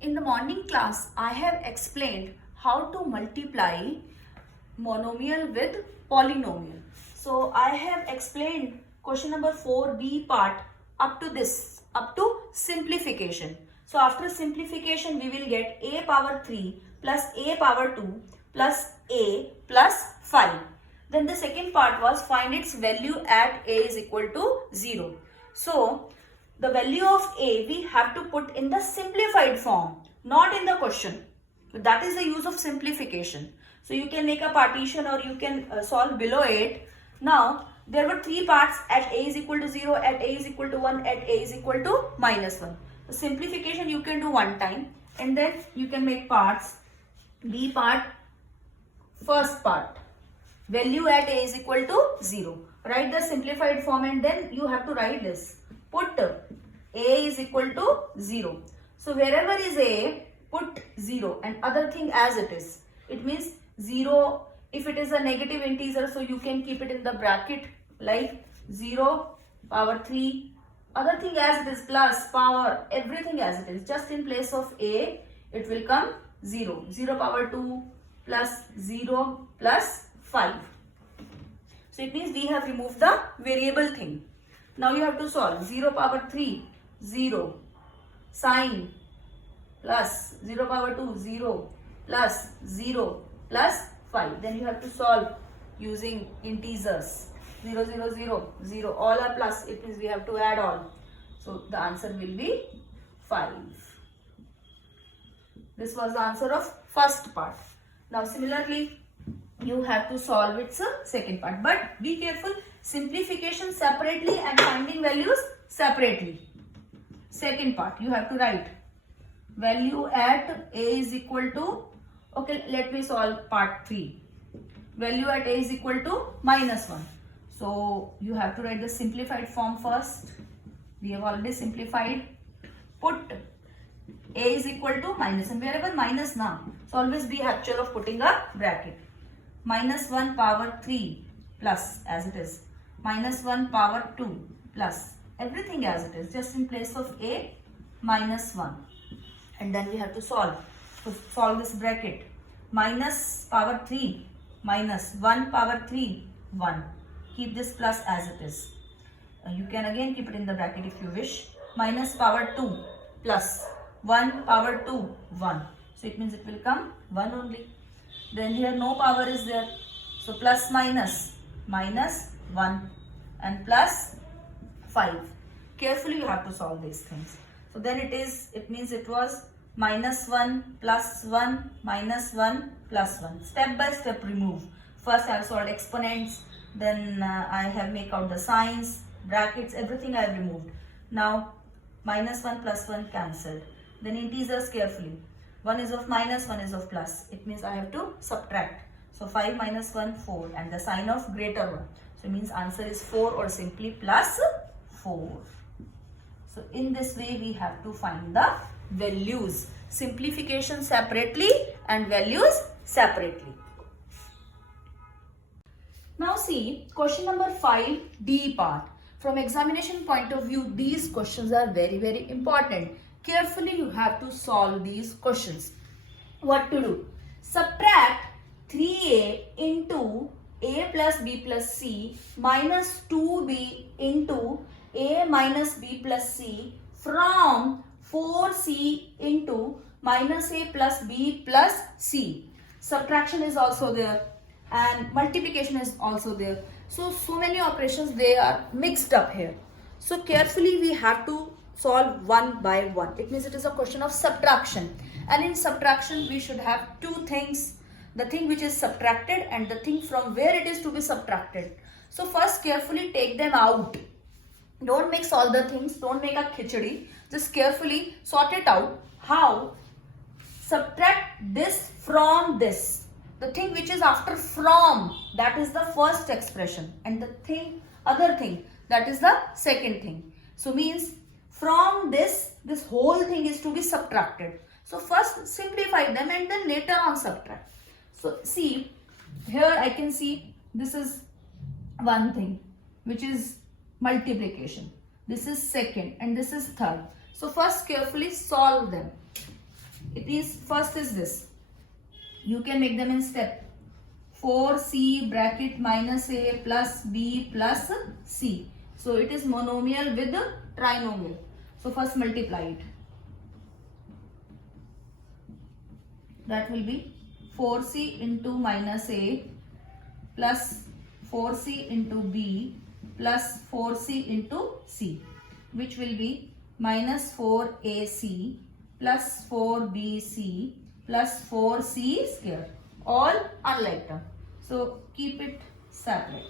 In the morning class, I have explained how to multiply monomial with polynomial. So I have explained question number 4b part up to this, up to simplification. So after simplification, we will get a power 3 plus a power 2 plus a plus 5. Then the second part was find its value at a is equal to 0. So the value of a we have to put in the simplified form, not in the question. So that is the use of simplification. So you can make a partition or you can solve below it. Now there were three parts: at a is equal to 0, at a is equal to 1, at a is equal to minus 1. The simplification you can do one time and then you can make parts. B part, first part, value at a is equal to 0. Write the simplified form and then you have to write this. Put a is equal to 0. So wherever is a, put 0 and other thing as it is. It means 0, if it is a negative integer, so you can keep it in the bracket like 0, power 3, other thing as it is, plus, power, everything as it is. Just in place of a, it will come 0. 0 power 2 plus 0 plus 5. So it means we have removed the variable thing. Now you have to solve 0 power 3, 0, sine, plus 0 power 2, 0, plus 0, plus 5. Then you have to solve using integers. 0, 0, 0, 0, all are plus. It means we have to add all. So the answer will be 5. This was the answer of first part. Now similarly, you have to solve its second part. But be careful, simplification separately and finding values separately. Second part, you have to write value at a is equal to, okay, let me solve part 3. Value at a is equal to minus 1. So you have to write the simplified form first. We have already simplified. Put a is equal to minus, and wherever minus now, so always be habitual of putting a bracket. Minus 1 power 3 plus as it is, minus 1 power 2 plus, everything as it is, just in place of a, minus 1. And then we have to solve. To solve this bracket, minus power 3 minus 1 power 3, 1. Keep this plus as it is. You can again keep it in the bracket if you wish. Minus power 2 plus 1 power 2, 1. So it means it will come 1 only. Then here no power is there. So plus minus, minus 1 and plus 5. Carefully you have to solve these things. So then it means it was minus 1 plus 1 minus 1 plus 1. Step by step remove. First I have solved exponents. Then I have make out the signs, brackets, everything I have removed. Now minus 1 plus 1 cancelled. Then integers carefully. 1 is of minus, 1 is of plus. It means I have to subtract. So 5 minus 1, 4, and the sign of greater one. So it means answer is 4 or simply plus 4. So in this way we have to find the values. Simplification separately and values separately. Now see question number 5, D part. From examination point of view, these questions are very, very important. Carefully you have to solve these questions. What to do? Subtract 3a into a plus b plus c minus 2b into a minus b plus c from 4c into minus a plus b plus c. Subtraction is also there and multiplication is also there. So many operations, they are mixed up here. So carefully we have to solve one by one. It means it is a question of subtraction. And in subtraction we should have two things. The thing which is subtracted and the thing from where it is to be subtracted. So first carefully take them out. Don't mix all the things. Don't make a khichdi. Just carefully sort it out. How? Subtract this from this. The thing which is after from, that is the first expression, and the thing, other thing, that is the second thing. So means from this whole thing is to be subtracted. So first simplify them and then later on subtract. So see, here I can see this is one thing which is multiplication. This is second and this is third. So first carefully solve them. It is, first is this. You can make them in step. 4c bracket minus a plus b plus c. So it is monomial with trinomial. So first multiply it. That will be 4c into minus a plus 4c into b plus 4c into c, which will be minus 4ac plus 4bc plus 4c square, all unlike term. So keep it separate.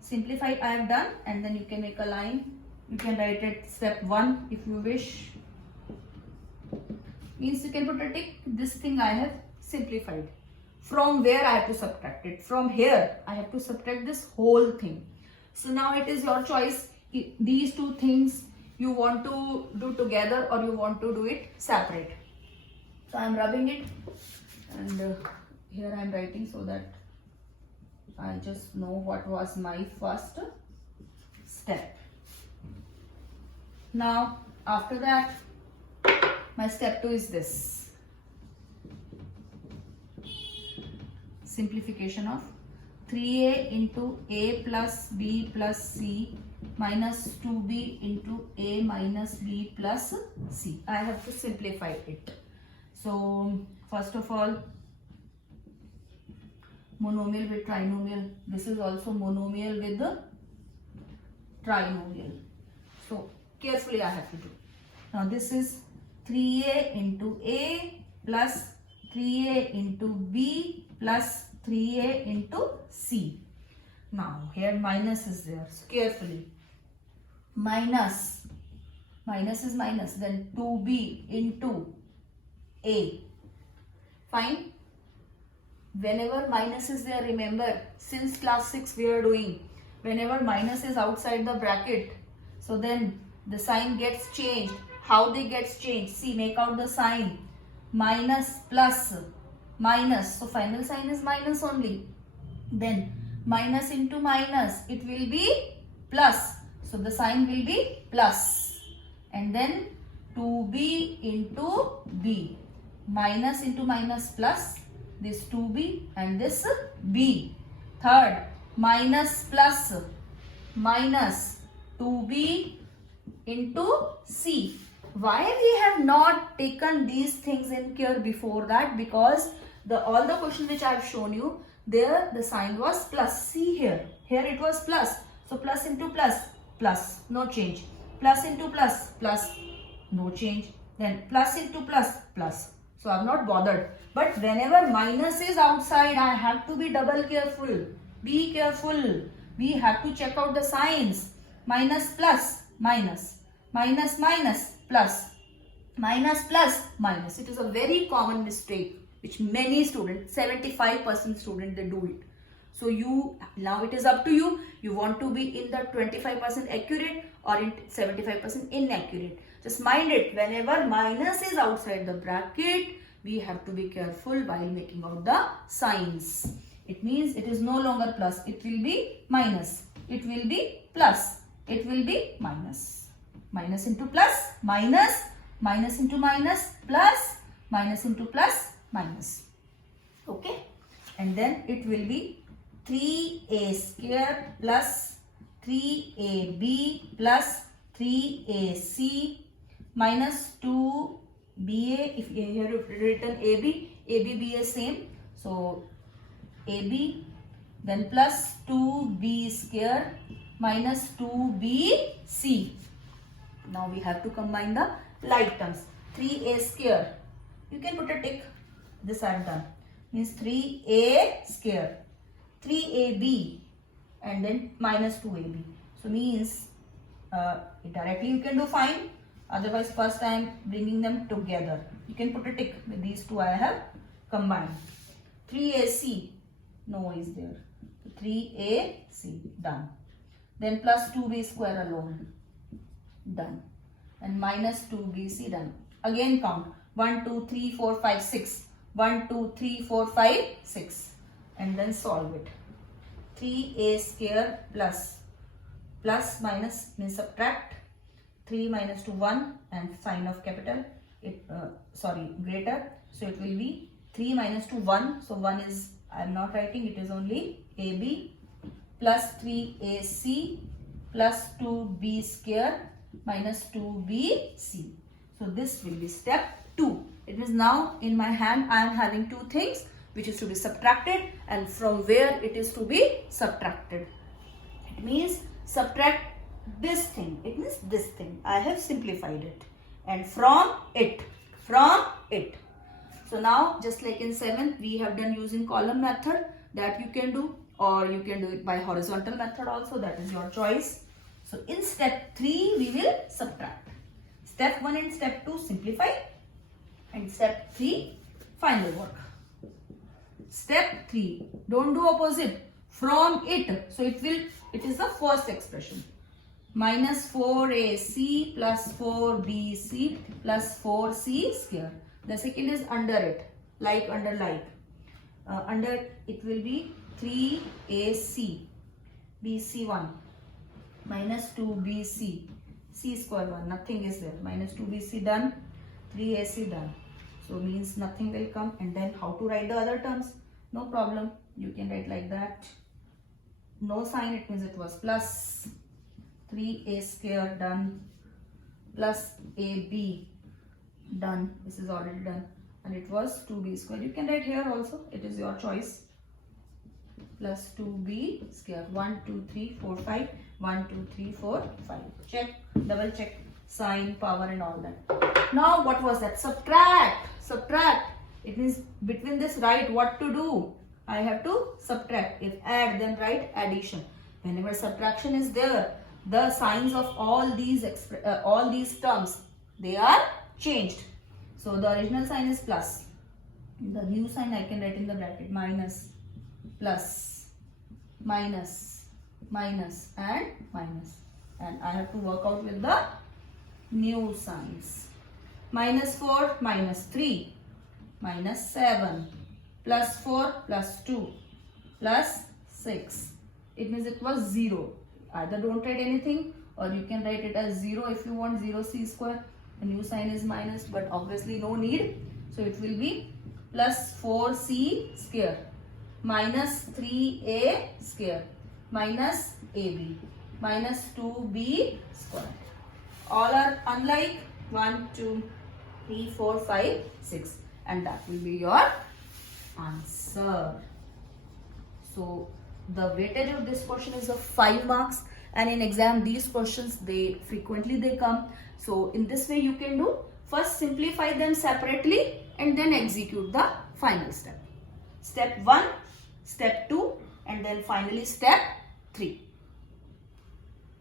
Simplify I have done, and then you can make a line. You can write it step 1 if you wish. Means you can put a tick. This thing I have simplified. From where I have to subtract it? From here I have to subtract this whole thing. So now it is your choice. These two things you want to do together or you want to do it separate. So I am rubbing it, and here I am writing so that I just know what was my first step. Now after that, my step 2 is this. Simplification of 3a into a plus b plus c minus 2b into a minus b plus c. I have to simplify it. So first of all, monomial with trinomial. This is also monomial with the trinomial. So carefully I have to do. Now this is 3a into a plus 3a into b plus 3a into c. Now here minus is there. So carefully. Minus is minus. Then 2b into a. Fine. Whenever minus is there, remember, since class 6 we are doing, whenever minus is outside the bracket, so then the sign gets changed. How they gets changed? See, make out the sign. Minus plus minus. So final sign is minus only. Then minus into minus, it will be plus. So the sign will be plus. And then 2b into b. Minus into minus plus. This 2b and this b. Third, minus plus minus 2b into c. Why we have not taken these things in care before that? Because all the questions which I have shown you, there the sign was plus. See here. Here it was plus. So plus into plus, plus, no change. Plus into plus, plus, no change. Then plus into plus, plus. So I am not bothered. But whenever minus is outside, I have to be double careful. Be careful. We have to check out the signs. Minus plus, minus. Minus minus, plus. Minus plus, minus. It is a very common mistake which many students, 75% students, they do it. So now it is up to you. You want to be in the 25% accurate or in 75% inaccurate. Just mind it. Whenever minus is outside the bracket, we have to be careful while making out the signs. It means it is no longer plus. It will be minus. It will be plus. It will be minus. Minus into plus, minus. Minus into minus, plus. Minus into plus, minus. Okay. And then it will be 3a square plus 3ab plus 3ac minus 2ba. If here you written ab, ba same. So ab, then plus 2b square minus 2bc. Now we have to combine the like terms. 3a square. You can put a tick. This I have done. Means 3a square. 3ab and then minus 2ab. So means directly you can do fine. Otherwise first I am bringing them together. You can put a tick. With these two I have combined. 3ac. No is there. 3ac. Done. Then plus 2b square alone. Done. And minus 2bc. Done. Again count. 1, 2, 3, 4, 5, 6. 1, 2, 3, 4, 5, 6. And then solve it. 3a square plus minus means subtract. 3 minus 2, 1 and sign of capital. greater. So it will be 3 minus 2, 1. So 1 is, I am not writing, it is only AB plus 3AC plus 2B square minus 2BC. So this will be step 2. It means now in my hand I am having two things which is to be subtracted, and from where it is to be subtracted. It means subtract this thing. It means this thing. I have simplified it. And from it. So now just like in 7th we have done using column method, that you can do, or you can do it by horizontal method also, that is your choice. So in step 3 we will subtract. Step 1 and step 2 simplify, and step 3 final work. Step 3, don't do opposite, from it. So it is the first expression. Minus 4AC plus 4BC plus 4C square. The second is under it, like under like. Under it will be 3AC, BC1 minus 2BC, C square 1, nothing is there, minus 2BC done, 3AC done. So means nothing will come. And then how to write the other terms? No problem, you can write like that. No sign, it means it was plus 3A square done, plus AB done, this is already done, and it was 2B square. You can write here also, it is your choice, plus 2B square. 1 2 3 4 5, 1 2 3 4 5. Check, double check sign, power and all that. Now what was that? Subtract. It means between this write what to do. I have to subtract. If add, then write addition. Whenever subtraction is there, the signs of all these terms, they are changed. So the original sign is plus. The new sign I can write in the bracket, minus, plus, minus, minus and minus. And I have to work out with the new signs. Minus 4, minus 3, minus 7, plus 4, plus 2, plus 6. It means it was 0. Either don't write anything, or you can write it as 0 if you want, 0C square. The new sign is minus, but obviously no need. So it will be plus 4C square minus 3A square minus AB minus 2B square. All are unlike 1, 2, 3, 4, 5, 6, and that will be your answer. So the weightage of this question is of 5 marks, and in exam these questions they frequently come. So in this way you can do, first simplify them separately and then execute the final step. Step 1, step 2, and then finally step 3.